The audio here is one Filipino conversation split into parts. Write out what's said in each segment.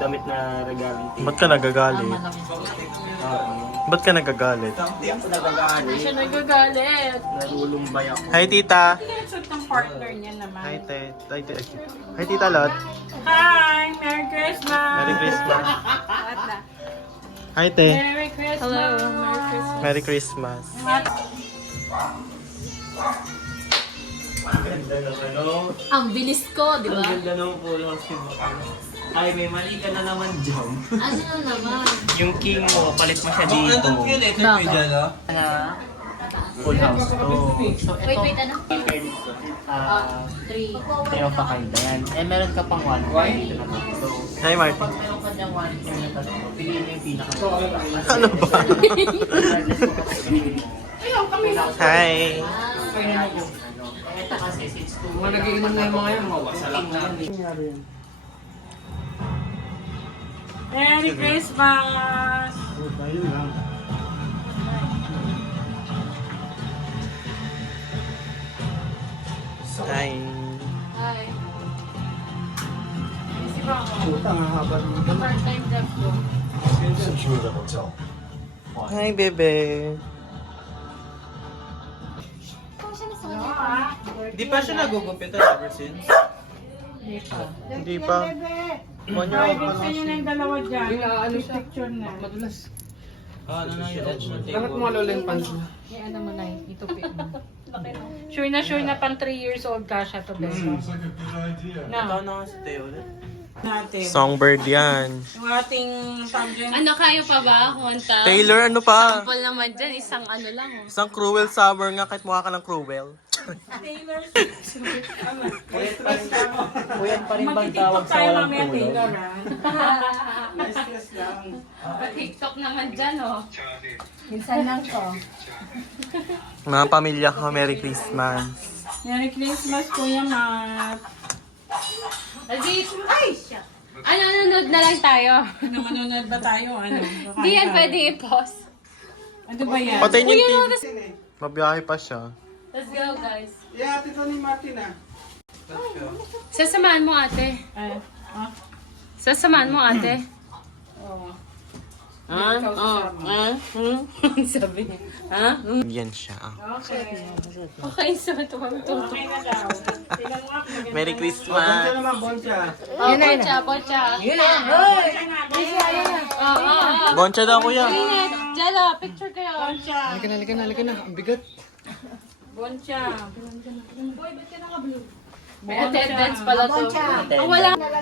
damit na regaling tita. Ba't ka nagagalit? Ba't ka nagagalit? Hindi ako nagagalit. Siya nagagalit. Nalulumbay ako. Hi, tita! Kinasot ng partner niya naman. Hi, Hi, tita Lot. Hi! Merry Christmas! Merry Christmas. What na? Hi, te. Merry Christmas! Hello! Merry Christmas! Merry Christmas. Ang ganda ng ano. Ang bilis ko, di ba? Ang ganda ng full house ni Bakla. Ay, may mali ka na naman, Jam. Ano na naman? Yung king mo, palit mo siya dito. Full house to. So, ito, Wait, ano? three 3. of a kind. Ayan. Eh, meron ka pang one. Dito na to. So, Hi, Martin. pag meron ka dyan one, na tatlo, piliin mo yung pinaka. Ano ba? Hi. Ito kasi, since two, Mga nagiinom na yung mga yan, mawasalak na. Merry Christmas! Hi. Hi. Si Bako. Part-time job ko. Hi, bebe. Kung siya nasa No, kanya. Di pa siya nagugupitan ever since? Hindi pa. One year old pa Private lang sa inyo siya. ng dalawa dyan. Ano siya? Picture na. Madulas. Ano na yun? Dapat mga loleng pants na. Yan ano mo na itupit mo. Sure na pang 3 years old ka siya to best. Ito Na, na nga si Teo. natin. Songbird yan. Yung ating subject. Ano kayo pa ba? Kunta? Taylor, ano pa? Sample naman dyan. Isang ano lang. Oh. Isang cruel summer nga kahit mukha ka ng cruel. Taylor. Kuyan pa rin bang tawag sa tayo walang mamaya kulong? Taylor TikTok naman dyan, oh. Minsan lang to. Mga pamilya ko, Merry Christmas. Merry Christmas, Kuya Matt. Ay! Ano, nanonood na lang tayo. Ano, manonood ba tayo? Ano? Hindi yan pwede i-pause. Ano ba yan? Patayin Kuya, yung no, TV. Mabiyahe pa siya. Let's go, guys. Yeah, ito ni Martin ah. Sasamahan mo, ate. Ay, ah? Sasamahan mo, ate. Oo. Sabi niya. Ha? Yan siya. Ah. Okay. Okay, so tumang tuto. Okay na daw. Tingnan mo nga. maganda Merry na. Christmas. naman, Boncha. Oh, bocha, bocha. Yun na. Hoy! Oo. Boncha daw, kuya. Ingat. Jello, picture kayo. Boncha. Halika na. Ang bigat. Boncha. May attendance pala to. Oh, wala. Wala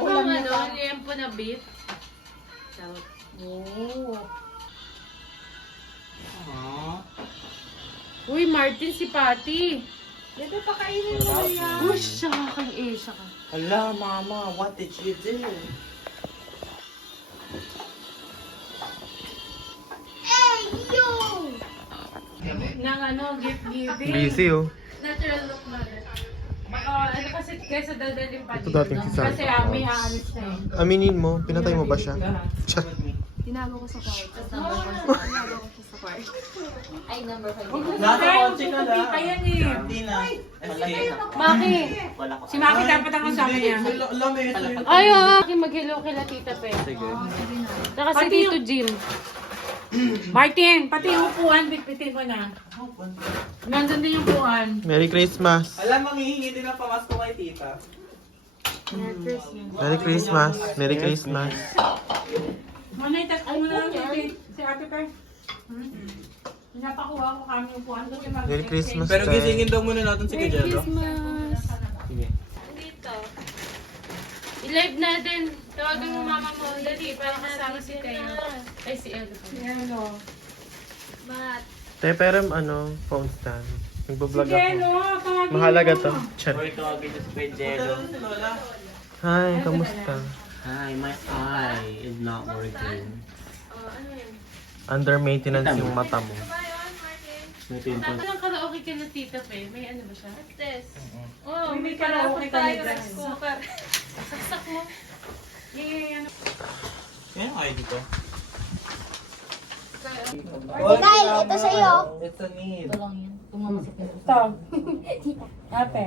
bang ano, liempo na beef? Oh. Uy, Martin, si Patty. Dito pakainin mo yan. Uy, siya kang Asia ka. Hala, mama, what did you do? Nang ano, gift giving. Busy oh. Natural look na rin. Ano kasi kaysa dadalhin pa Ito dating si Kasi Santa. may aalis na eh. Aminin mo, pinatay mo ba siya? Siya. Tinago ko sa kwarto. Tinago ko siya sa kwarto. Ay, number 5. Nasa kotse ka na. Kaya yan eh. Hindi na. Maki. Wala ko. Si Maki dapat ang kasama niya. Ay, Maki, mag-hello kila Tita Pe. Sige. Saka si Pati Tito Jim. Martin, pati yung upuan, bitbitin mo na. Nandun din yung upuan. Merry Christmas. Alam, manghihingi din ang pamasko kay tita. Merry Christmas. Merry Christmas. Manay, tas mo na lang si Ate Per. Pinapakuha ko kami yung upuan. Kasi Merry Christmas, Pero te. gisingin daw muna natin si Merry Kajelo. Christmas. Sige. Dito. I-live natin. Tawagan mo mama mo. Dali, para kasama si Tayo. Ay, si Elo. Yan o. Mat. Te, pero ano, phone stand. Nagbablog Sige, ako. no. Tawagin Mahalaga mo. to. Chat. Or tawagin niyo si Pedro. Hi, kamusta? Hi, my eye is not working. Ano yun? Under maintenance yung mata mo. May pimples. Ang karaoke ka na Tita Pe. May ano ba siya? Test. Oh, May may karaoke karaoke ka tayo. na Rice cooker. Saksak mo. Yan. Yan ang ID ko. Kyle, ito sa'yo. It's a need. Ito lang yan. Tumamasok yun. Ito. Ate.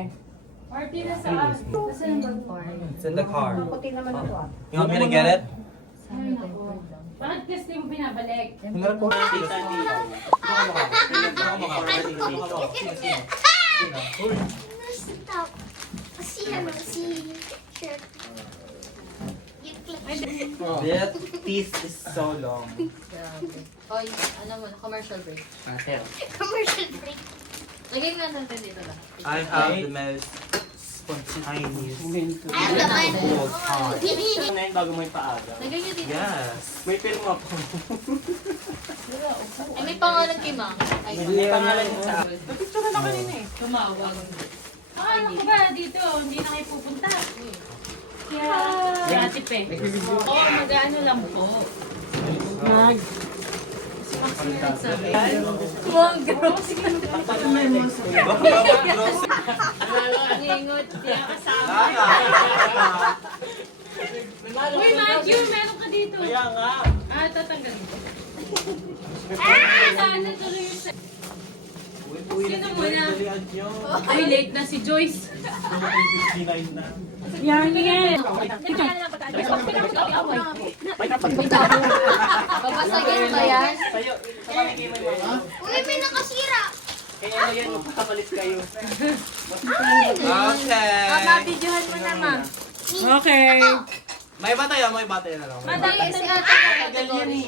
Party na saan? Kasi yung It's in the car. Puti naman ito ah. You want me to get it? Ay, naku. Bakit kasi mo binabalik? Hingarap ko. Stop. Si ano, si shirt. Yung clip. That piece is so long. Oy, ano mo, commercial break. Commercial break. Lagay nga natin dito lang. I have the most spontaneous. Ayaw naman. Ito na yun bago mo ipaaga. Lagay nyo dito. Yes. May pirma po. Ay, may pangalan kay Ma'am. Ay, May pangalan mo sa Napicture na kanina eh. tumawag. Ano ko ba dito? Hindi na kayo pupunta. Kaya, gratis eh. Oo, mag-ano lang po. Mag. Ningot, di ka kasama. Uy, Matthew, meron ka dito. Kaya nga. Ah, tatanggalin ko. Sana tuloy yung sa... Sino muna? Dalian nyo. Ay, late na si Joyce. 59 na. Yan, yan. Papasagin ba yan? Sa'yo, sa pamigay mo yung mga. Uy, may nakasira. Kaya ano yan, magpapalit kayo. Okay. Videohan mo na, Ma'am. Okay. May batay may batay na lang. Madali si ate. Dali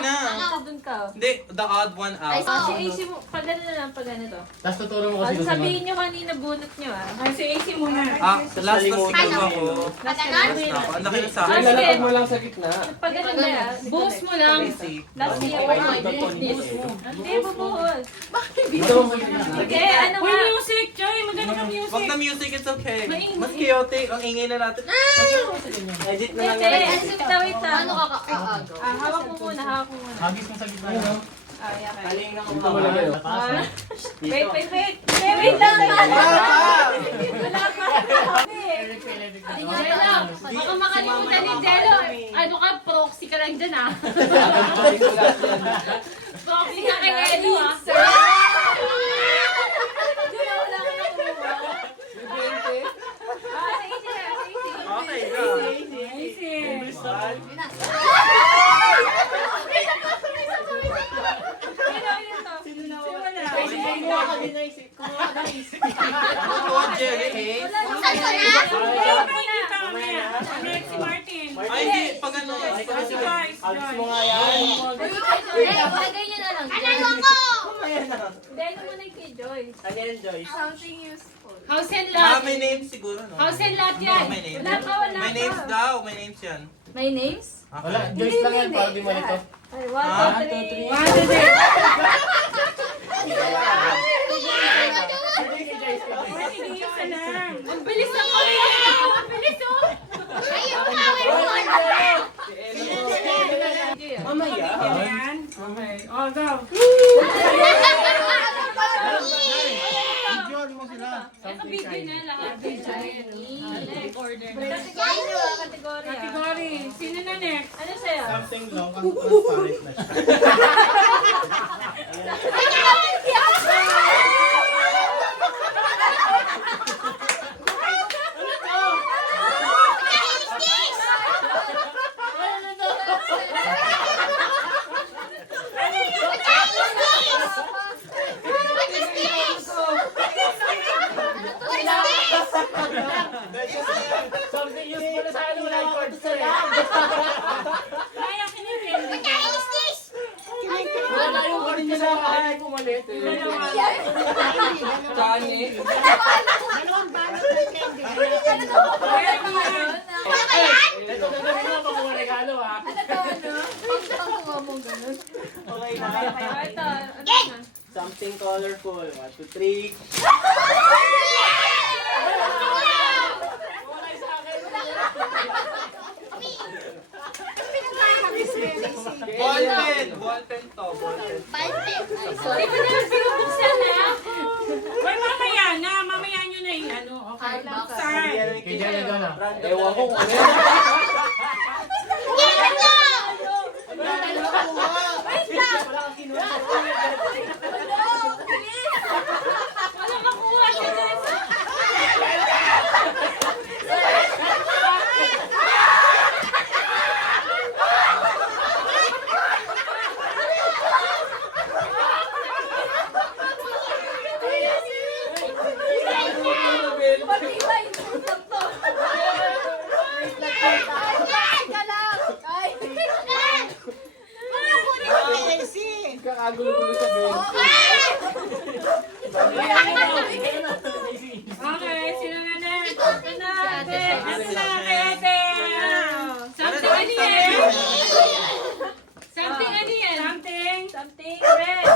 na. Doon ka. Hindi, the odd one Ay, out. si AC mo, pagano na lang, pagano to. Tapos tuturo mo kasi Sabihin nyo kanina, bunot nyo ah. Ay, si AC muna. Ah, last na siguro ako. Paganon? Last na ako. Ang laki na sa akin. Lalapag mo lang sa gitna. Pagano ba yan? Boost mo lang. Easy. Last year, Boost mo. Hindi, bubuhos. Dito mo Sige, ano Uy, nga? music! Joy, maganda ka music. Wag na music, it's okay. Maingay. Mas chaotic. Ang ingay na natin. Edit na lang Hindi, yan. wait lang. Ano kakaagaw? Hawak mo muna, hawak mo muna. Hagis mo sa gitna. Ano? Ay, okay. Kaling na kung wait. Wait. Wait lang. Wala pa. Jello, baka makalimutan ni Jello. Ano ka, proxy ka lang dyan ah. Proxy ka kay Jello ah. Okay, go. Ano to, Jerry Hayes? Next, si Martin. Ay, hindi. Pag ano. Si Joyce. Hagis mo nga yan. Lagay niyo na lang. Ano ako? Hindi, ano muna kay Joyce? Ano yan, Joyce? Something useful. House and Ah, lot. may names siguro, no? House and lot yan. May names. Wala pa. May names daw. May names yan. May names? Wala, Joyce lang yan para di malito. Ay, 1, Ah, 2, 3. One, two, three. Martin, isa lang. Ang bilis na ko. Ang bilis oh. Ayun, power one. Mamaya. Yan. Okay. Oh, go. Naka-video na lahat. Next order. Category. Sino na next? Ano sa'yo? Something long ang transparent na siya. Something useful na sa akin, wala yung cards ko eh. Kaya kinintindi ko. Wala yung cards ko sa akin, pumalit eh. Dalawa. Kani? Kaya mga... Ito na namin mo pag mga regalo ha. Okay na. Ito, Something colorful. 1, 2, 3. Ballpen. Ballpen to. Ballpen. Di ba na pinubuksan na? Uy, mamaya na. Mamaya nyo na yung ano. Okay. Start. Ewan ko kung ano yan. Wala makuha siya guys. Okay, sino na next? Ate na, ate. Ate na, ate. Something ano yan? Something ano yan? Something red.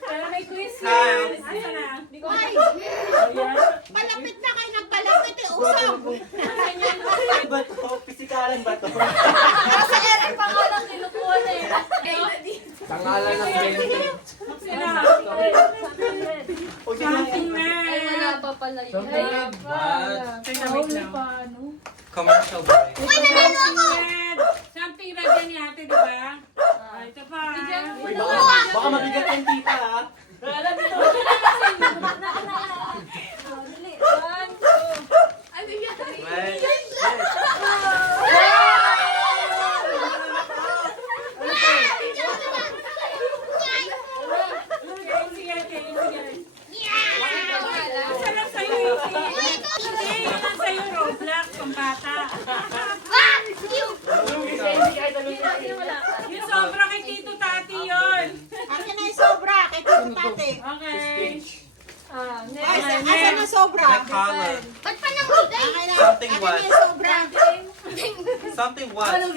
Pero may quiz yan. Asa na? Palapit na kayo ng palapit eh. Usap. Ba to? Pisikalan ba to? Kasi Eric pa nga lang kinukuha na eh. Tangalan ng 20. Sino? O Something Ay, red. wala pa pala yun. Something red. Teka, wait lang. Commercial break. Something red yan ni ate, di ba? Ah, ito pa. Baka mabigat yung tita ha? Wait. Masarap sa'yo yung hindi, yun ang sa'yo Roblox, pang bata. Yung sobra kay Tito Tati yun. Akin na yung sobra, kay Tito Tate. Okay. Asan na sobra? Color. Ba't pa nang bigay? Akin na, Something akin what? na yung sobra. Something what? Ang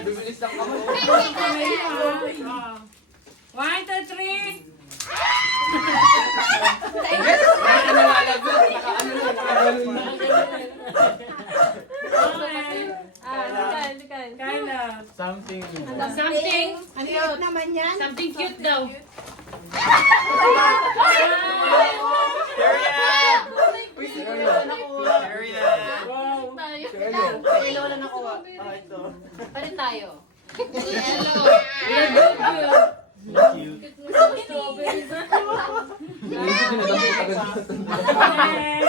bibilis lang ako. Ah. 1, 2, 3. Bakit nalalagot? Nakaano na, nakaganon na. Okay. Kyla. Something. Something. Ang cute naman yan. Something cute daw. Period! Period! Wow. Kailan wala nakuha? Ah, ito. Parin tayo. Cute. Next.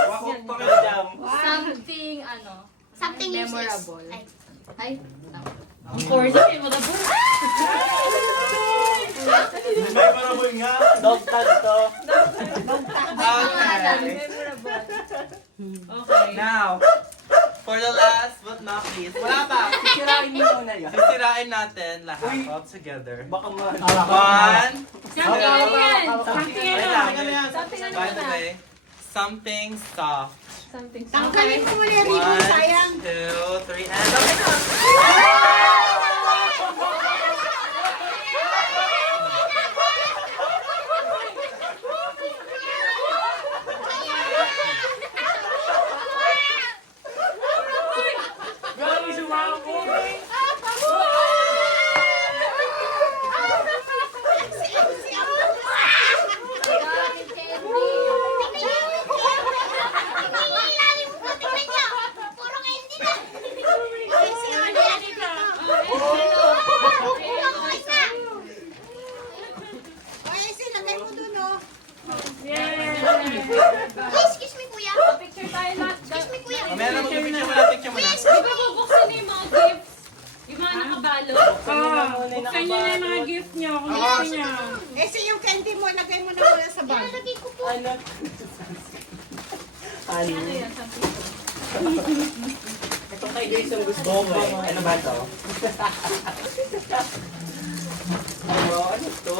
Wakok pa kayo jam. Something, ano, Something memorable. useless. Ay, Of course, okay mo na po. May marabol nga. Dog tag to. Okay. Okay. Now, for the last but not least, wala pa. Sisirain mo muna yan. Sisirain natin lahat all together. Baka man. One. Something ano yan? Something Wait ano? lang. something ano By the na? way, something soft. Something. Tanggalin mo muli yung ribbon, sayang. 1, 2, 3, and okay na. Galing si Wako. Gamit candy. Puro candy na. Oy, silagay mo dun, oh. Excuse me, kuya. Picture tayo lahat. Excuse me, kuya. Mamaya na mag-picture mo na, picture mo na. Di ba bubuksan niyo yung mga gifts? Yung mga nakabalo? Buksan niyo na yung mga gift niyo kung gusto niyo. Eh, yung candy mo, lagay mo na muna sa bag. Lagay ko po. Ano? Ano? Ito kay guys ang gusto ko eh. Ano ba to? Ano to?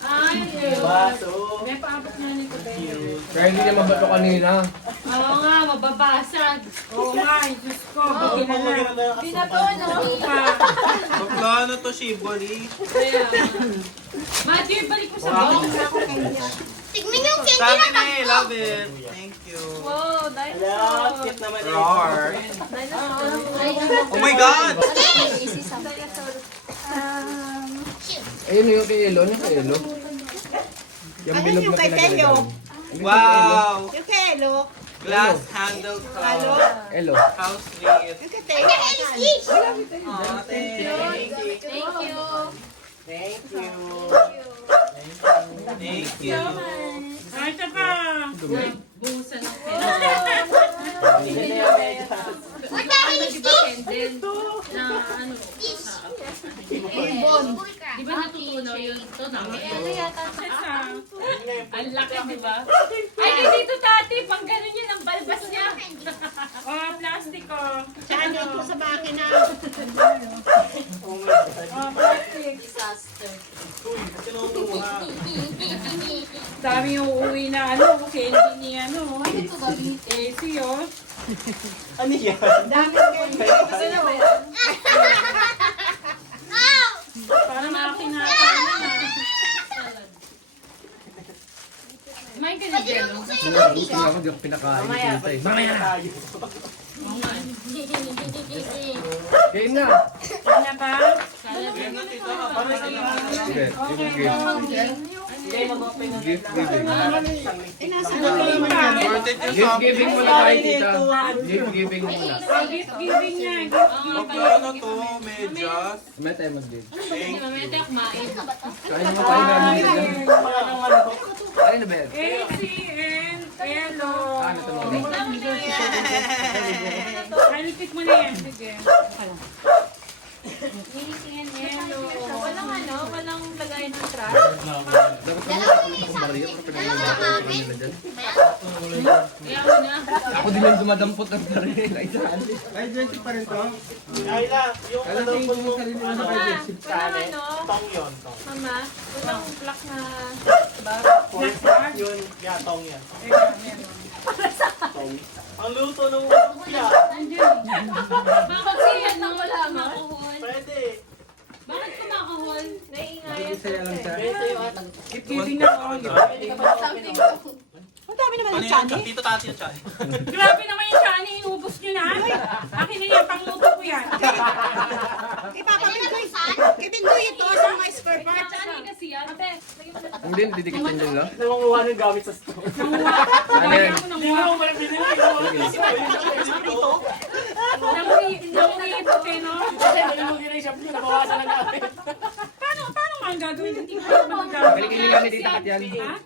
Ay, Baso. may paabot na nito, babe. Kaya hindi niya mabato kanina. Oo nga, mababasag. Oo nga, Diyos ko. Buti na lang. Binato, no? Pa. Bakla na to, Shiboli. Kaya. Matthew, balik mo sa box. Tignan yung candy Sabi na na eh, love it. Thank you. Wow, Ala, dinosaur. cute naman eh. Roar. Dinosaur. Oh my God! Easy something. Ayun yung kilo, ano yung kilo? Yung Ano bilog yung na kay pinagalagan. Teo? Wow! Yung kelo. Glass handle Halo. cup. Elo. How sweet. Yung kay Teo. Aw, thank you. Thank you. Thank you. Thank you. Ah, ito pa. Buhusan ng candle. Ang dami ni Di ba candle? Na ano? Di ba natutunaw yun? Ito namin. Ano yata? Isa. Ang laki, di ba? Ay, dito tati, pang ganun yun ang balbas niya. plastic ko. Saan dito sa makina? Oh, plastic. Disaster. Dami yung uuwi na ano, candy ni ano. Ito ba? AC, oh. Ano yan? Dami kayo. Sino ba yan? Para makinakain na. May kanigelo. Buti ako di ako pinakain. Mamaya tayo. Game na. Ano na ba? Game na tita. Para sa Sige, gift giving. Nasa na kayo pa? Gift giving muna tayo, tita. Gift giving muna. Oh, gift giving na. Gift giving. Ano to? Medyas. May tayo mag-give. Mamaya tayo kumain. Kain naman tayo namin dyan. Kain na ba yan? AC and Elo. Ano ito mo? Halipit mo na yan. Sige. Walang ano, walang lagay ng trash. Dapat kami ako Maria. Kaya ako na. Ako din yung dumadampot ng baril. Ay, saan? Ay, dyan pa rin to? Ayla, yung Kaya tingin ko yung sarili mo sa Mama, budget. walang ano, tong yun. Tong. mama, walang plak na Yun, yeah, tong yan. Tong. Ang luto ng kuya. Bakit siya ng wala mo. kumakahol? Pwede. Bakit kumakahol? Naiingayan Saya lang siya. Pwede yung Gift giving na ako. something. Ang dami naman Ano ng yan? chani. Dito tati yung chan. Grabe naman yung chani. Inubos nyo na. Akin na yan. Pangluto ko yan. Ipapabindoy. Ibindoy ito sa mga spare parts. Saan kasi yan? Ate, Hindi, didikit yan dyan lang. Nangunguha ng gamit sa store. Ano yan? Nanguhipot eh, no? Paano nga ang gagawin ng tingnan mo ng gagawin? Kaligili nga ni Tita Kat yan.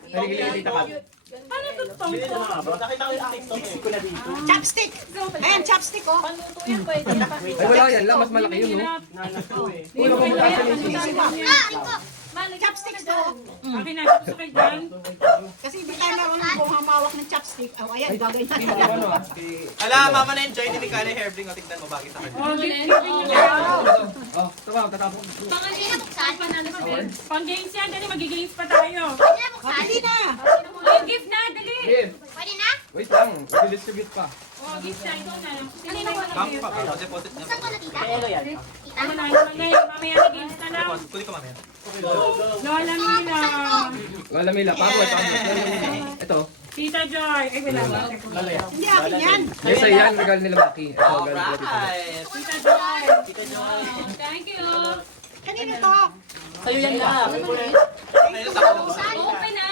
Kaligili ni Tita Kat. Paano ito tong Bilhin na nga ba? Nakita ko yung TikTok eh. Ko na dito. Chopstick. Ayan, chopstick oh. Panuto yan, pwede pa. Ay, wala yan lang. Mas malaki yun, no? Nanas ko eh. Hindi ko kaya Chopsticks to. Akin na, gusto kayo dyan. Kasi hindi tayo marunong kung hamawak ng chopstick. Oh, ayan, gagawin natin. Ala, mama na enjoy ni Mika na hairbling. O, tignan mo bagay sa kanya. Oh, gift giving nyo kayo. Oh, tama, tatapos. pangalan saan panalo sa bed? Pang games yan, dali magigames pa tayo. Hindi na. Ay, gift na, dali. Game. Pwede na? Wait lang. I-distribute pa. Oh, gift na, ito na. Kanina ko na Bank gift. pa. O, deposit niya. Saan ko na tita? Ano na, mamaya na games na lang. Deposit. Kunin ko mamaya. Lola Mila. Wala Mila. Pangwet. Ito. Tita Joy. Ay, wala ba? Hindi akin yan. Yes, ay yan. Regalo nila Maki. Ito, regalo nila Tita. Alright. Tita Joy. Thank you. Kanino to? Sa'yo yan na. Ayun, sakto. Open na.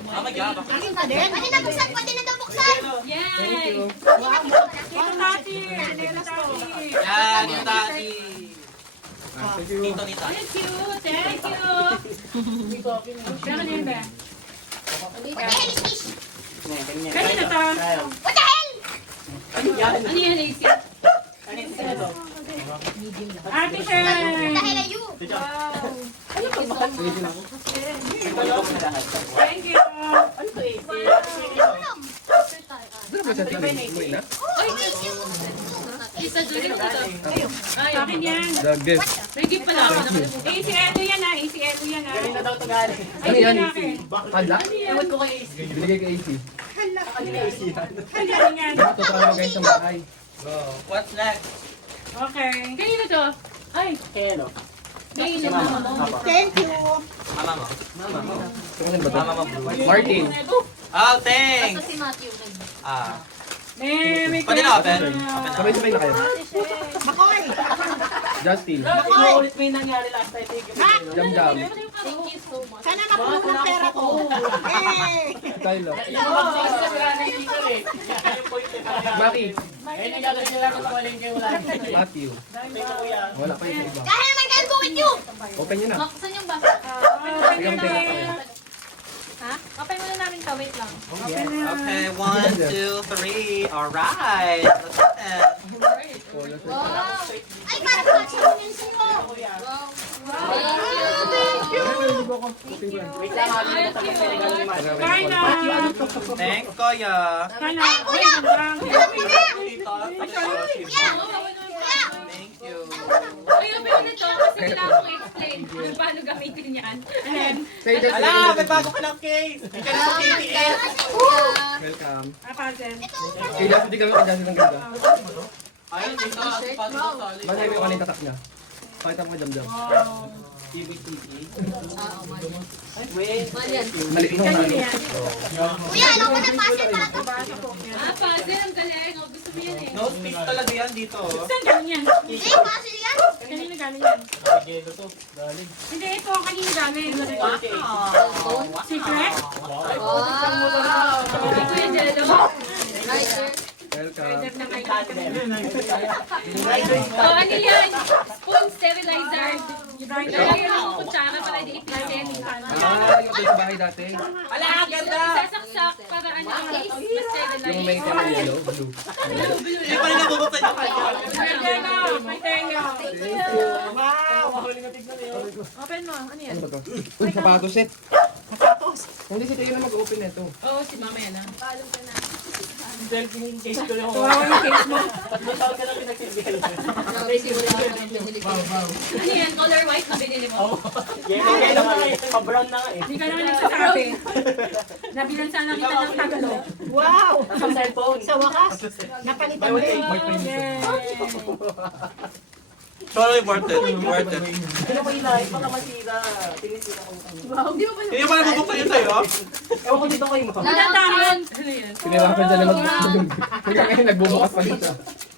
Mama, yabak. Akin ka din. Pwede na buksan, pwede na daw buksan. Yay. Tito Tati. Tito Tati. Yan, yung tati. Thank you. Tito nita. Thank you. Thank you. Pero na yun ba? What the hell is this? Kanina to. What the hell? Ano yan, AC? Ate What Shen. the hell are you? Thank you. Ano ba sa tingin? Umuwi na? Isa duli mo ito. Ay, Sa akin yan. The gift. may gift pala ako. AC Edo yan ah. AC Edo yan ah. Ano yan? akin. Padla? Binigay kay AC. Hala yan. Ito, tama guys sa bahay. Go. What's next? Okay. Kanino to? Ay, Kelo. kanino mama mo. Thank you. Mama mo. Saan ba Mama ito? mo. Martin. Oh, thanks. Basta si Matthew. Ah. May Pwede na open? Open na. Sabay-sabay na kayo. Makoy. Justin. Makoy. Jam-jam. Thank you so much. Sana mapuno ng pera ko. Eh. Tyler. Maki. Matthew. Wala pa yung iba. Dahil naman I'll go with you. Open nyo na. Mak, saan yung bus? Sige, ang pera pa. Ha? Open muna namin to. Wait lang. Okay, 1, 2, 3. Alright. Let's open. Ay, parang kasi yung sino. Wait lang, habang sa mga regalo ni Mother. Kain na! Thanks, Kuya. Kain na! Uy, ang Thank you. Ay, yung pwede to kasi kailangan kong explain kung paano gamitin yan. Ala, may bago ka ng case! May ka ng KTS! Welcome. Apasin. Kaya hindi kami kadami ng ganda. Ayun, dito. Paano sa sali? Malay mo kanina tatak niya. Pakita mo kay Damdam. Wait. Maliit mo. Kuya, alam ko na puzzle pala to. Puzzle, ang galing. Oh, gusto mo yan eh. No space talaga yan dito. Saan galing yan? Eh, puzzle yan. Kanina galing yan? Okay, ito. Galing. Hindi, ito kanina galing. Secret? Kuya Jello. Welcome. Na kailangan. Oh, ano yan? Spoon sterilizer. Kaya yun ang kutsara para di ipisin. Yung sa bahay dati. Ala, ganda! Sasaksak para ano, mas Yung may sterilize. kaya yellow, blue. Hindi pa rin nabubuksan yung kanya. May tenga! May tenga! Wow! Mahuling na tignan yun. Open mo. Ano yan? Ano ba to? Uy, sapatos set. Hindi si Tayo na mag-open nito. Oo, si mama yan ah. Dahil case ko yung... Wow, yung case mo. Tatlong taon ka lang pinagsilbihan. Ano yan? Color white na binili mo? Yan, kaya naman pa-brown na nga eh. Hindi ka naman nagsasabi. Nabilan sana kita ng Tagalog. Wow! Sa cellphone. Sa wakas, napalitan mo yun. Yay! Sorry, worth it. Worth it. Ano ko inahin? Baka masira. Tinisira ko. Hindi pa nabubuksan yun sa'yo? Ewan ko dito kayo mo. Natatakot! Ano yan? Pinirapan dyan na mag-open. Hanggang ngayon nagbubukas pa dito.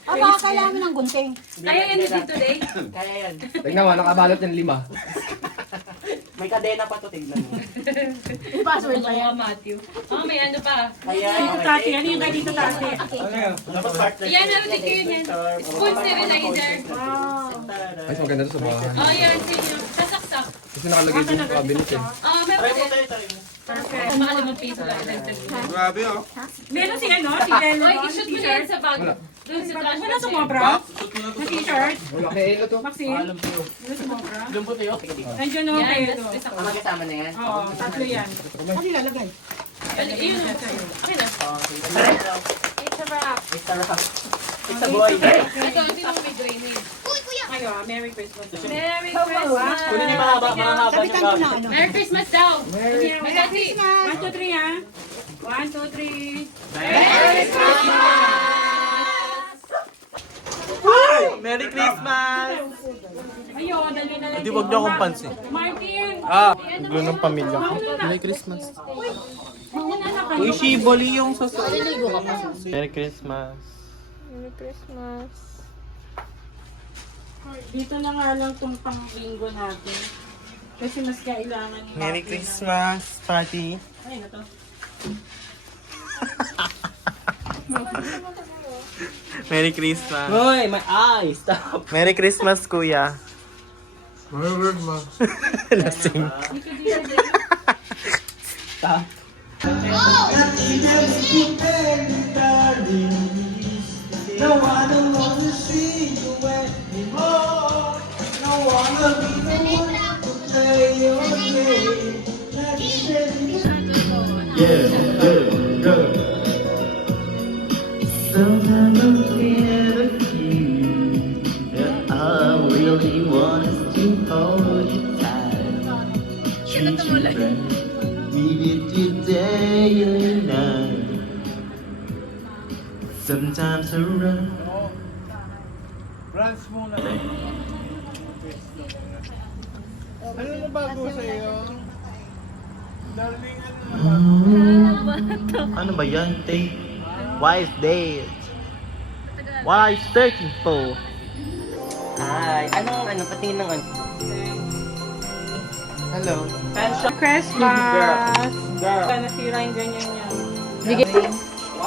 Baka kailangan ng gunting. Kaya yan din today? Kaya yan. Tingnan mo, nakabalot yung 5. May kadena pa to, tignan mo. Yung password pa Mga yan. Matthew. Oh, may ano pa. Kaya Dito tati. Ano yung kay dito tati? Ano yan? dapat partner. Yan, meron din kayo yan. Spoon sterilizer. Wow! Ay, maganda to sa bahay. Oh, yan. Sige. Sasaksak. Kasi nakalagay dito sa cabinet eh. Oh, meron Try mo din. tayo. Perfect. Mga 5 piso lang. Grabe oh. Meron si ano? Si Jello Oy, no? i-shoot mo T-shirt. yan sa bag. Wala. Doon sa trash Wala can. sumobra? Na t-shirt? Wala kay Elo to. Maxine? Alam ko yun. Wala sumobra? Lumpo tayo. Nandiyan o Yan, kayo tas to. isang Ang kasama na yan. Oo, tatlo yan. Ano ilalagay? Ano, yun. Okay na. It's a wrap. It's a boy. Ito, sino may drainage? Uy, kuya. Kayo, Merry Christmas. Merry Kunin Christmas! yung mahaba Sabitan yung ko na gamit. ano. Merry Christmas daw! Merry Magati! 1, 2, 3 ha. 1, 2, 3. Merry Christmas! Ayun, dali na lang. Hindi, wag niyo akong pansin. Martin! Ah, gulo ng pamilya. Merry Christmas. Mauna na kayo. Uy, Shiboli yung Merry Christmas. Merry Christmas. Dito na nga lang itong pang-linggo natin. Kasi mas kailangan ni Merry Martin Christmas, party. Ay, na to. Merry Christmas. Hoy, my eyes. Stop. Merry Christmas, kuya. Merry Christmas. Lasing. Stop. Sometimes I'm scared of you. And I really want us to hold you tight. Treat you right. We did you day and night. Sometimes I run. Ano na bago sa'yo? Darling, Ano ba yan, Tay? Why is that? What are you searching for? Hi. Ano, patingin ng ano? Hello. Fashion Christmas! girl. Kaya nasira yung ganyan niya.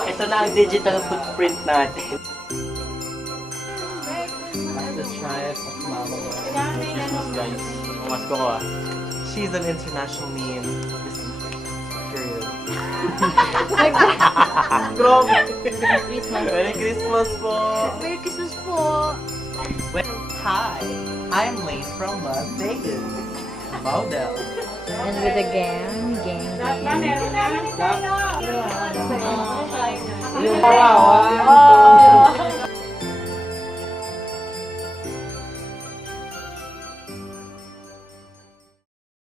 Ito na ang digital footprint natin. Let's try it. Mama ko. Christmas, guys. Mas ko ah. She's an international meme. Period. Grabe. Christmas. Merry Christmas po. Merry Christmas po. Hi, I'm Lane from Las Vegas. Model. And with the gang. Meron na. Wow,